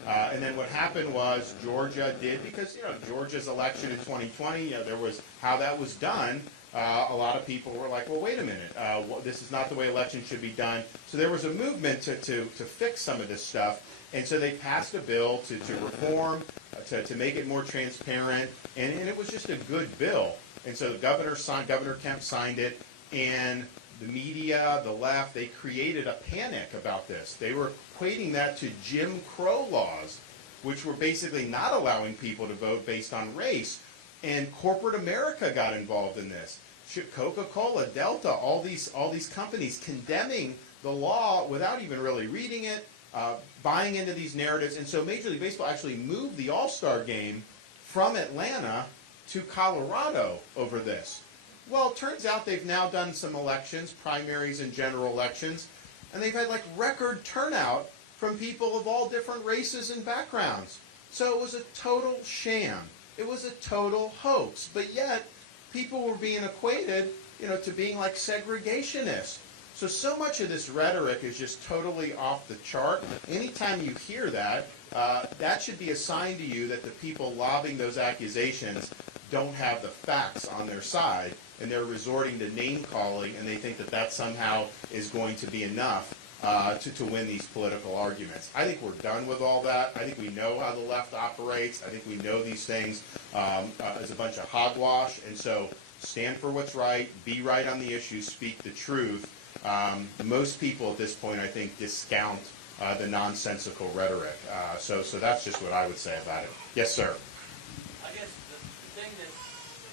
And then what happened was Georgia did, because, you know, Georgia's election in 2020, you know, there was how that was done. A lot of people were like, well, wait a minute, this is not the way elections should be done. So there was a movement to fix some of this stuff. And so they passed a bill to reform, to make it more transparent. And it was just a good bill. And so Governor Kemp signed it. And the media, the left, they created a panic about this. They were equating that to Jim Crow laws, which were basically not allowing people to vote based on race. And corporate America got involved in this. Coca-Cola, Delta, all these companies condemning the law without even really reading it, buying into these narratives. And so Major League Baseball actually moved the All-Star game from Atlanta to Colorado over this. Well, it turns out they've now done some elections, primaries and general elections, and they've had like record turnout from people of all different races and backgrounds. So it was a total sham. It was a total hoax. But yet, people were being equated, you know, to being like segregationists. So much of this rhetoric is just totally off the chart. Anytime you hear that, that should be a sign to you that the people lobbying those accusations don't have the facts on their side, and they're resorting to name-calling, and they think that that somehow is going to be enough to win these political arguments. I think we're done with all that. I think we know how the left operates. I think we know these things as a bunch of hogwash, and so stand for what's right, be right on the issues, speak the truth. Most people at this point, I think, discount the nonsensical rhetoric. So that's just what I would say about it. Yes, sir. I guess the thing that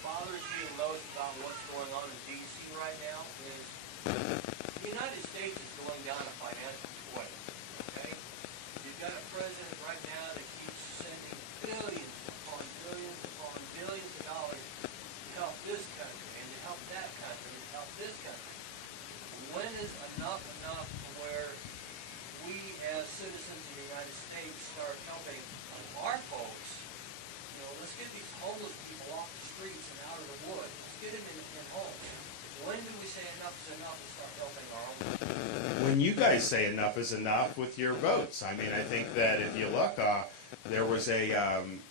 bothers me the most about what's going on in D.C. right now is the United States is going down a financial way, okay? You've got a president right now that keeps sending billions upon billions upon billions of dollars to help this country and to help that country and to help this country. When is enough to where we as citizens of the United States start helping our folks? You know, let's get these homeless people off the streets and out of the woods. Let's get them in homes. When do we say enough is enough and start helping our own people? When you guys say enough is enough with your votes. I mean, I think that if you look, there was a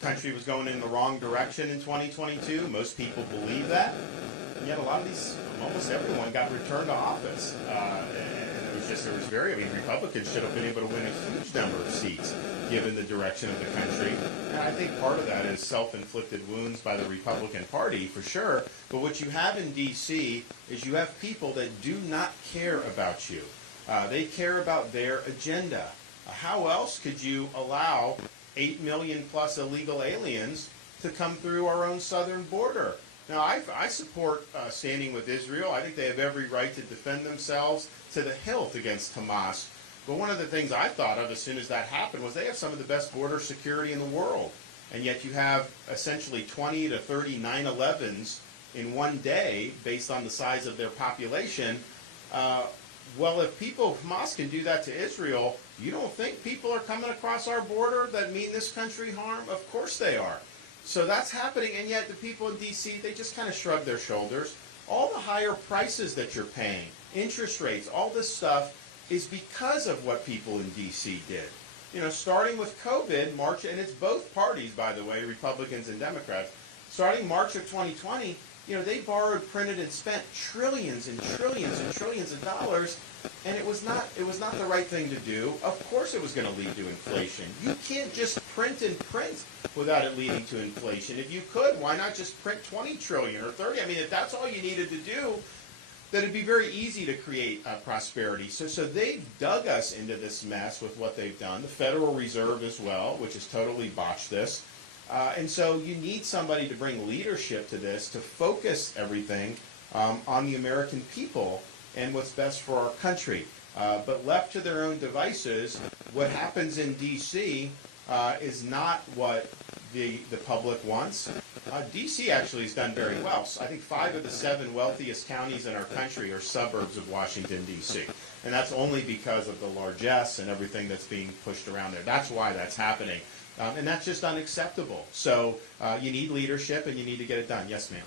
country was going in the wrong direction in 2022. Most people believe that. And yet a lot of these, almost everyone got returned to office. And it was very, I mean, Republicans should have been able to win a huge number of seats given the direction of the country. And I think part of that is self-inflicted wounds by the Republican Party, for sure. But what you have in D.C. is you have people that do not care about you. They care about their agenda. How else could you allow 8 million plus illegal aliens to come through our own southern border? Now, I support standing with Israel. I think they have every right to defend themselves to the hilt against Hamas. But one of the things I thought of as soon as that happened was they have some of the best border security in the world. And yet you have essentially 20 to 30 9/11s in one day based on the size of their population. Well, if Hamas can do that to Israel, you don't think people are coming across our border that mean this country harm? Of course they are. So that's happening, and yet the people in D.C., they just kind of shrug their shoulders. All the higher prices that you're paying, interest rates, all this stuff is because of what people in D.C. did. starting with COVID, March, and it's both parties, by the way, Republicans and Democrats, starting March of 2020, they borrowed, printed, and spent trillions and trillions and trillions of dollars, and it was not the right thing to do. Of course it was going to lead to inflation. You can't just print and print without it leading to inflation. If you could, why not just print 20 trillion or 30? I mean, if that's all you needed to do, then it'd be very easy to create prosperity. So they've dug us into this mess with what they've done. The Federal Reserve as well, which has totally botched this. And so you need somebody to bring leadership to this, to focus everything on the American people and what's best for our country. But left to their own devices, what happens in D.C. Is not what the public wants. D.C. actually has done very well. So I think 5 of the 7 wealthiest counties in our country are suburbs of Washington, D.C. And that's only because of the largesse and everything that's being pushed around there. That's why that's happening. And that's just unacceptable. So you need leadership and you need to get it done. Yes, ma'am.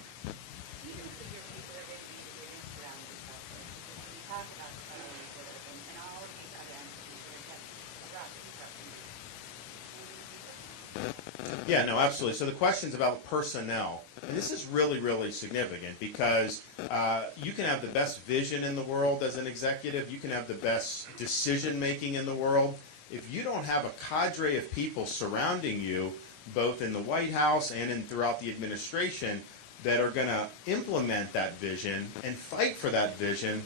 Yeah, no, absolutely. So the question's about personnel. And this is really, really significant because you can have the best vision in the world as an executive. You can have the best decision-making in the world. If you don't have a cadre of people surrounding you, both in the White House and throughout the administration, that are going to implement that vision and fight for that vision,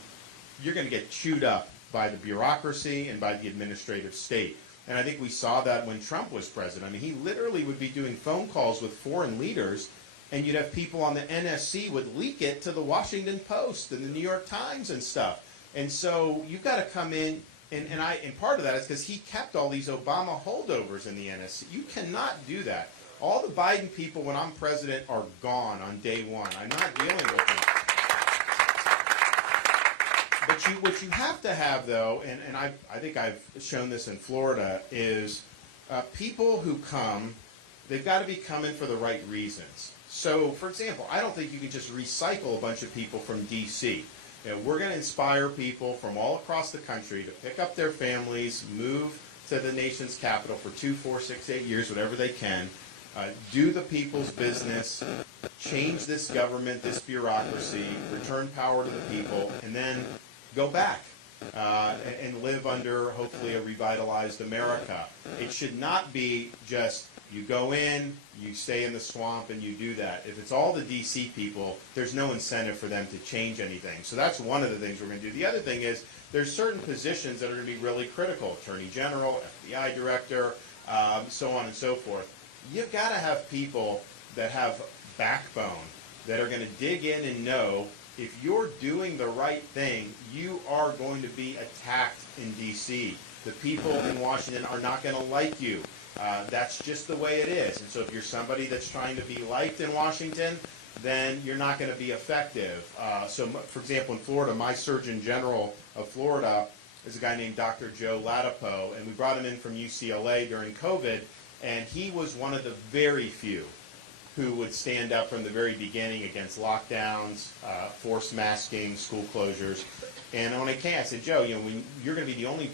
you're going to get chewed up by the bureaucracy and by the administrative state. And I think we saw that when Trump was president. I mean, he literally would be doing phone calls with foreign leaders, and you'd have people on the NSC would leak it to the Washington Post and the New York Times and stuff. And so you've got to come in, and part of that is because he kept all these Obama holdovers in the NSC. You cannot do that. All the Biden people, when I'm president, are gone on day one. I'm not dealing with them. But what you have to have, though, and I think I've shown this in Florida, is people who come, they've got to be coming for the right reasons. So, for example, I don't think you can just recycle a bunch of people from D.C. We're going to inspire people from all across the country to pick up their families, move to the nation's capital for 2, 4, 6, 8 years, whatever they can, do the people's business, change this government, this bureaucracy, return power to the people, and then go back and live under, hopefully, a revitalized America. It should not be just you go in, you stay in the swamp, and you do that. If it's all the D.C. people, there's no incentive for them to change anything. So that's one of the things we're going to do. The other thing is there's certain positions that are going to be really critical. Attorney General, FBI Director, so on and so forth. You've got to have people that have backbone, that are going to dig in and know if you're doing the right thing, you are going to be attacked in D.C. The people in Washington are not going to like you. That's just the way it is. And so if you're somebody that's trying to be liked in Washington, then you're not going to be effective. So, for example, in Florida, my Surgeon General of Florida is a guy named Dr. Joe Latipo, and we brought him in from UCLA during COVID, and he was one of the very few who would stand up from the very beginning against lockdowns, forced masking, school closures. And when I came, I said, Joe, you're going to be the only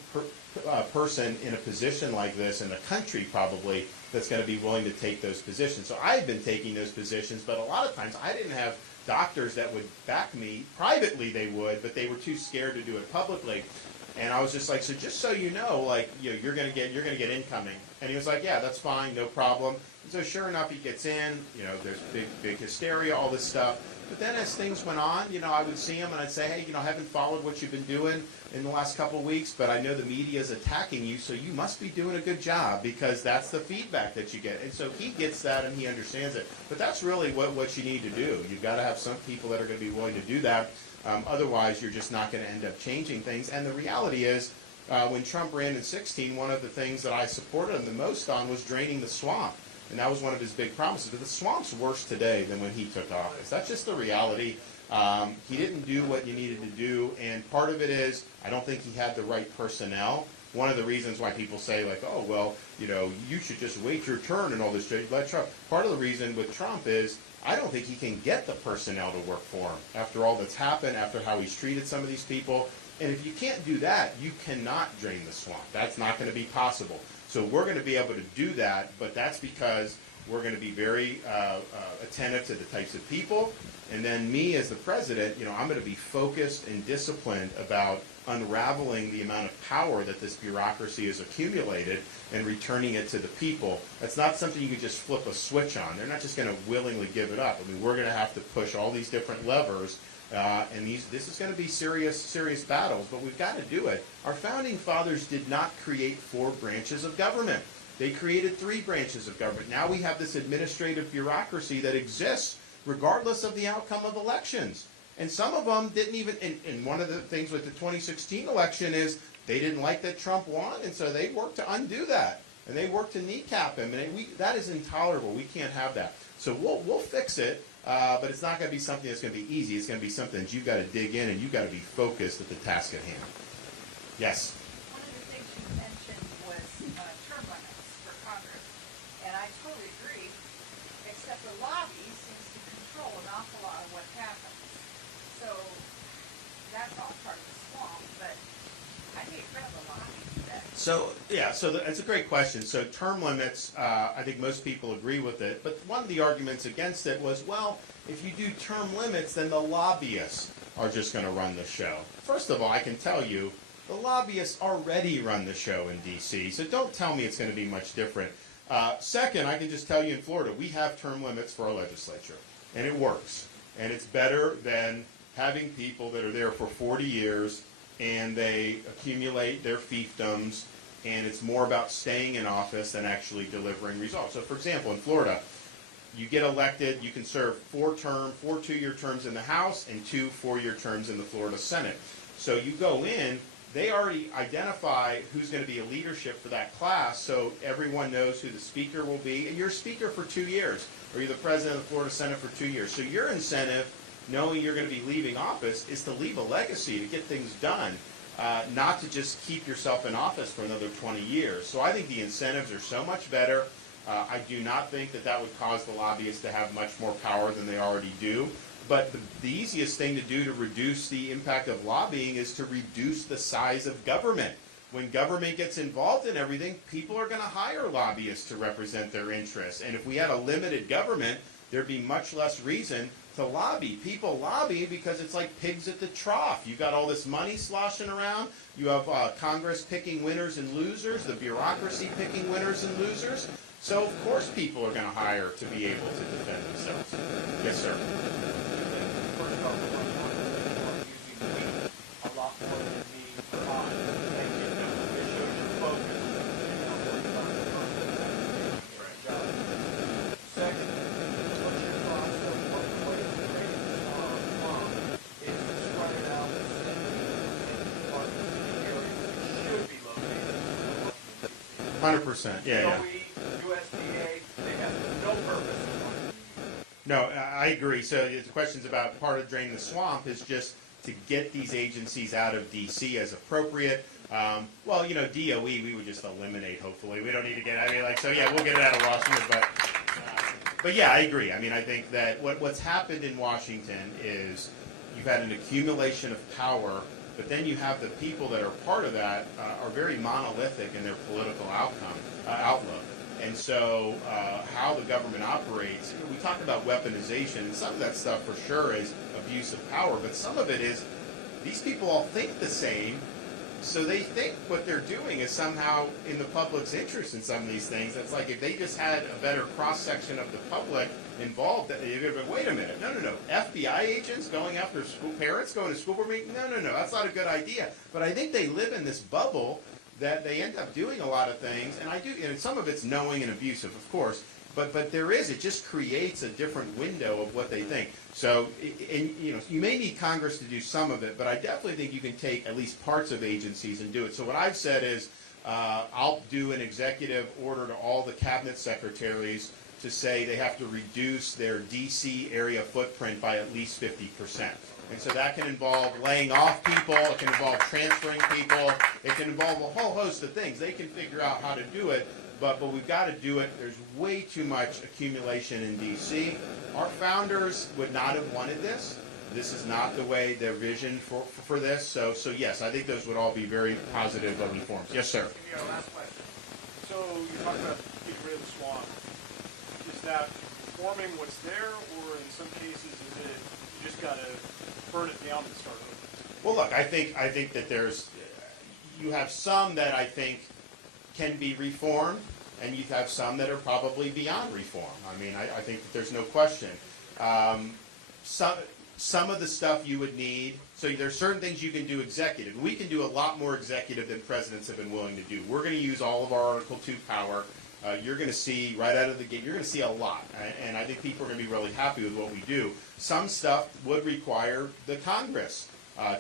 person in a position like this in the country probably that's going to be willing to take those positions. So I had been taking those positions, but a lot of times I didn't have doctors that would back me. Privately they would, but they were too scared to do it publicly. And I was just like, so just so you know, you're going to get incoming. And he was like, yeah, that's fine, no problem. And so sure enough, he gets in, there's big hysteria, all this stuff. But then as things went on, I would see him and I'd say, hey, I haven't followed what you've been doing in the last couple of weeks, but I know the media is attacking you, so you must be doing a good job because that's the feedback that you get. And so he gets that and he understands it. But that's really what you need to do. You've got to have some people that are going to be willing to do that. Otherwise, you're just not going to end up changing things. And the reality is, when Trump ran in 2016, one of the things that I supported him the most on was draining the swamp. And that was one of his big promises. But the swamp's worse today than when he took office. That's just the reality. He didn't do what you needed to do. And part of it is, I don't think he had the right personnel. One of the reasons why people say, oh, well, you should just wait your turn and all this. Let Trump. Part of the reason with Trump is, I don't think he can get the personnel to work for him after all that's happened, after how he's treated some of these people. And if you can't do that, you cannot drain the swamp. That's not going to be possible. So So we're going to be able to do that, but that's because we're going to be very attentive to the types of people. And then me as the president, I'm going to be focused and disciplined about unraveling the amount of power that this bureaucracy has accumulated and returning it to the people. That's not something you can just flip a switch on. They're not just going to willingly give it up. I mean, we're going to have to push all these different levers, and this is going to be serious battles, but we've got to do it. Our founding fathers did not create 4 branches of government. They created 3 branches of government. Now we have this administrative bureaucracy that exists regardless of the outcome of elections. And some of them didn't even, and one of the things with the 2016 election is they didn't like that Trump won, and so they worked to undo that. And they worked to kneecap him, and that is intolerable. We can't have that. So we'll fix it, but it's not going to be something that's going to be easy. It's going to be something that you've got to dig in, and you've got to be focused at the task at hand. Yes? One of the things you mentioned was term limits for Congress, and I totally agree, except the lobby seems to control an awful lot of what happens. So that's all part of the swamp, but I hate for the lobby to do that. So that's a great question. So term limits, I think most people agree with it, but one of the arguments against it was, well, if you do term limits, then the lobbyists are just going to run the show. First of all, I can tell you, the lobbyists already run the show in D.C., so don't tell me it's going to be much different. Second, I can just tell you in Florida, we have term limits for our legislature, and it works. And it's better than having people that are there for 40 years and they accumulate their fiefdoms, and it's more about staying in office than actually delivering results. So for example, in Florida, you get elected, you can serve 4 2-year terms in the House and 2 4-year terms in the Florida Senate. So you go in, they already identify who's going to be a leadership for that class, so everyone knows who the speaker will be, and you're a speaker for 2 years, or you're the president of the Florida Senate for 2 years. So your incentive, knowing you're going to be leaving office, is to leave a legacy, to get things done, not to just keep yourself in office for another 20 years. So I think the incentives are so much better. I do not think that would cause the lobbyists to have much more power than they already do. But the easiest thing to do to reduce the impact of lobbying is to reduce the size of government. When government gets involved in everything, people are going to hire lobbyists to represent their interests. And if we had a limited government, there'd be much less reason to lobby. People lobby because it's like pigs at the trough. You've got all this money sloshing around. You have Congress picking winners and losers, the bureaucracy picking winners and losers. So of course people are going to hire to be able to defend themselves. Yes, sir. First off, using me a lot more than me on. Thank you. It shows your focus and how working on the job. Second, what's your thoughts on what ways to raise is to spread it out and send it on the areas that should be located. 100%. Yeah. USDA, they have no purpose in Washington. No, I agree. So the question's about part of Drain the Swamp is just to get these agencies out of D.C. as appropriate. Well, DOE, we would just eliminate, hopefully. We don't need to get, so yeah, we'll get it out of Washington. But yeah, I agree. I think that what's happened in Washington is you've had an accumulation of power, but then you have the people that are part of that are very monolithic in their political outlook. And so how the government operates, we talk about weaponization, and some of that stuff for sure is abuse of power, but some of it is these people all think the same, so they think what they're doing is somehow in the public's interest in some of these things. It's like if they just had a better cross-section of the public involved, they'd be like, wait a minute, no. FBI agents going after parents going to school board meetings? No, that's not a good idea. But I think they live in this bubble that they end up doing a lot of things, and some of it's knowing and abusive, of course, but it just creates a different window of what they think. So, you may need Congress to do some of it, but I definitely think you can take at least parts of agencies and do it. So what I've said is, I'll do an executive order to all the cabinet secretaries to say they have to reduce their D.C. area footprint by at least 50%. And so that can involve laying off people, it can involve transferring people, it can involve a whole host of things. They can figure out how to do it, but we've got to do it. There's way too much accumulation in D.C. Our founders would not have wanted this. This is not the way their vision for this. So yes, I think those would all be very positive reforms. Yes, sir. Last question. So you talked about getting rid of the swamp. Is that forming what's there, or in some cases is it you just got to burn it down and start over? Well, look, I think that you have some that I think can be reformed, and you have some that are probably beyond reform. I mean, I think that there's no question. Some of the stuff you would need, so there's certain things you can do executive. We can do a lot more executive than presidents have been willing to do. We're going to use all of our Article 2 power. You're going to see right out of the gate, you're going to see a lot. And I think people are going to be really happy with what we do. Some stuff would require the Congress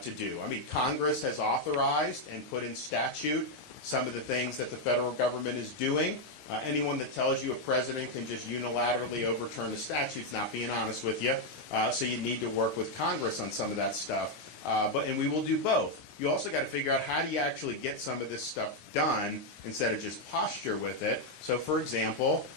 to do. I mean, Congress has authorized and put in statute some of the things that the federal government is doing. Anyone that tells you a president can just unilaterally overturn a statute's not being honest with you. So you need to work with Congress on some of that stuff. And we will do both. You also got to figure out how do you actually get some of this stuff done instead of just posture with it. So, for example,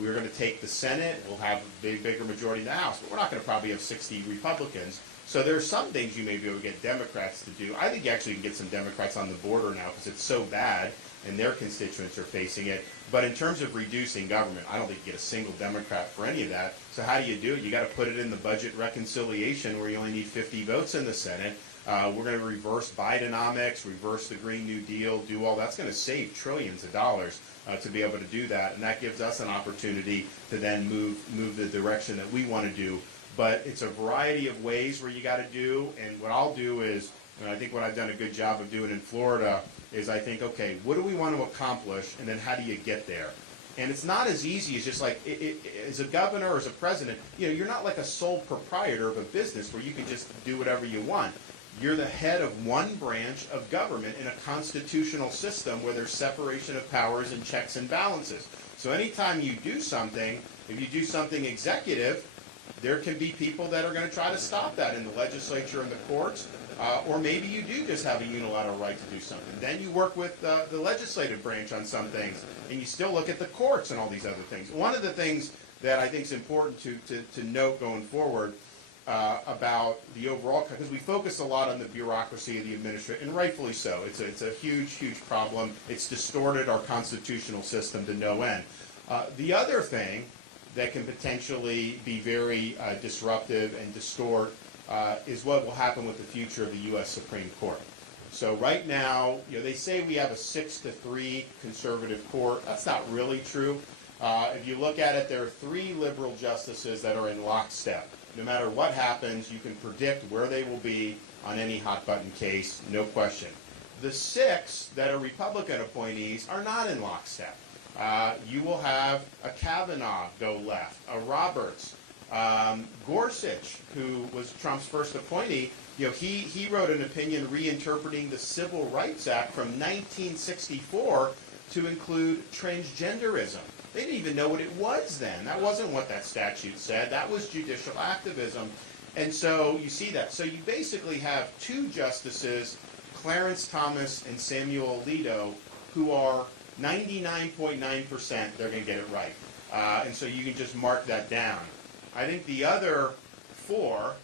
we're going to take the Senate. We'll have a bigger majority in the House, but we're not going to probably have 60 Republicans. So there are some things you may be able to get Democrats to do. I think you actually can get some Democrats on the border now because it's so bad and their constituents are facing it. But in terms of reducing government, I don't think you get a single Democrat for any of that. So how do you do it? You got to put it in the budget reconciliation where you only need 50 votes in the Senate. We're going to reverse Bidenomics, reverse the Green New Deal, do all that's going to save trillions of dollars to be able to do that, and that gives us an opportunity to then move the direction that we want to do. But it's a variety of ways where you got to do, and what I'll do is, and I think what I've done a good job of doing in Florida is I think, okay, what do we want to accomplish, and then how do you get there? And it's not as easy as just like, as a governor or as a president, you're not like a sole proprietor of a business where you can just do whatever you want. You're the head of one branch of government in a constitutional system where there's separation of powers and checks and balances. So anytime you do something, if you do something executive, there can be people that are going to try to stop that in the legislature and the courts, or maybe you do just have a unilateral right to do something. Then you work with the legislative branch on some things, and you still look at the courts and all these other things. One of the things that I think is important to note going forward about the overall, because we focus a lot on the bureaucracy of the administration, and rightfully so. It's a huge, huge problem. It's distorted our constitutional system to no end. The other thing that can potentially be very disruptive and distort is what will happen with the future of the U.S. Supreme Court. So right now, they say we have a 6-3 conservative court. That's not really true. If you look at it, there are 3 liberal justices that are in lockstep. No matter what happens, you can predict where they will be on any hot-button case, no question. The 6 that are Republican appointees are not in lockstep. You will have a Kavanaugh go left, a Roberts, Gorsuch, who was Trump's first appointee. He wrote an opinion reinterpreting the Civil Rights Act from 1964 to include transgenderism. They didn't even know what it was then. That wasn't what that statute said. That was judicial activism. And so you see that. So you basically have 2 justices, Clarence Thomas and Samuel Alito, who are 99.9% they're going to get it right. And so you can just mark that down. I think the other 4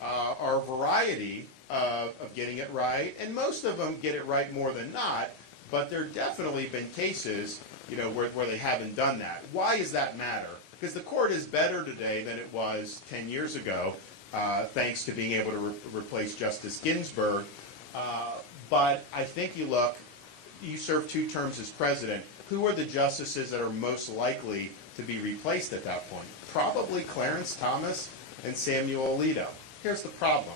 are a variety of getting it right, and most of them get it right more than not, but there have definitely been cases where they haven't done that. Why does that matter? Because the court is better today than it was 10 years ago, thanks to being able to replace Justice Ginsburg. But I think you serve 2 terms as president. Who are the justices that are most likely to be replaced at that point? Probably Clarence Thomas and Samuel Alito. Here's the problem.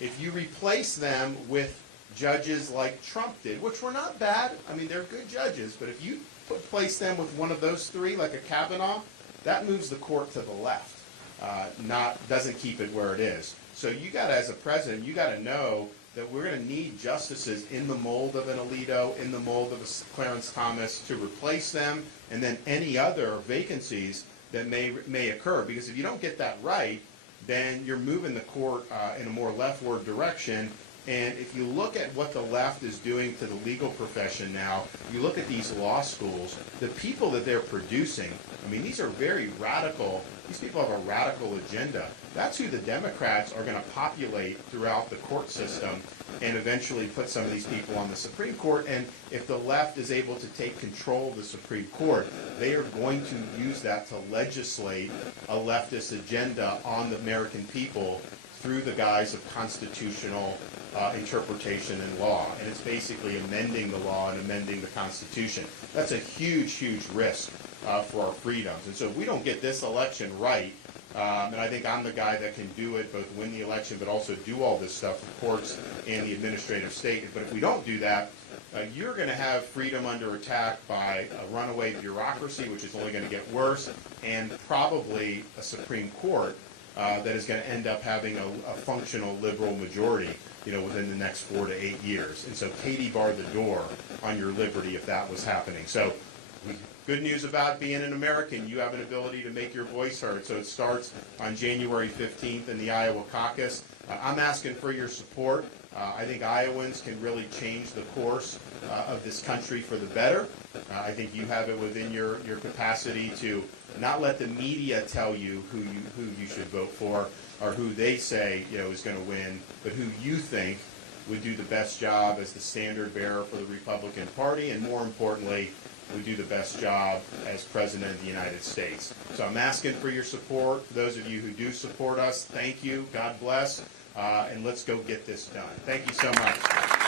If you replace them with judges like Trump did, which were not bad, I mean, they're good judges, but if you place them with one of those 3, like a Kavanaugh, that moves the court to the left, doesn't keep it where it is. So you got to, as a president, you got to know that we're going to need justices in the mold of an Alito, in the mold of a Clarence Thomas to replace them, and then any other vacancies that may occur. Because if you don't get that right, then you're moving the court in a more leftward direction, And if you look at what the left is doing to the legal profession now, you look at these law schools, the people that they're producing, I mean, these are very radical, these people have a radical agenda. That's who the Democrats are going to populate throughout the court system and eventually put some of these people on the Supreme Court. And if the left is able to take control of the Supreme Court, they are going to use that to legislate a leftist agenda on the American people through the guise of constitutional interpretation and law. And it's basically amending the law and amending the Constitution. That's a huge, huge risk for our freedoms. And so if we don't get this election right, and I think I'm the guy that can do it, both win the election but also do all this stuff, the courts and the administrative state. But if we don't do that, you're going to have freedom under attack by a runaway bureaucracy, which is only going to get worse, and probably a Supreme Court that is going to end up having a functional liberal majority, within the next 4 to 8 years. And so Katie barred the door on your liberty if that was happening. So good news about being an American, you have an ability to make your voice heard. So it starts on January 15th in the Iowa caucus. I'm asking for your support. I think Iowans can really change the course of this country for the better. I think you have it within your capacity to not let the media tell you who you should vote for or who they say is going to win, but who you think would do the best job as the standard bearer for the Republican Party, and more importantly, would do the best job as President of the United States. So I'm asking for your support. For those of you who do support us, thank you. God bless. And let's go get this done. Thank you so much.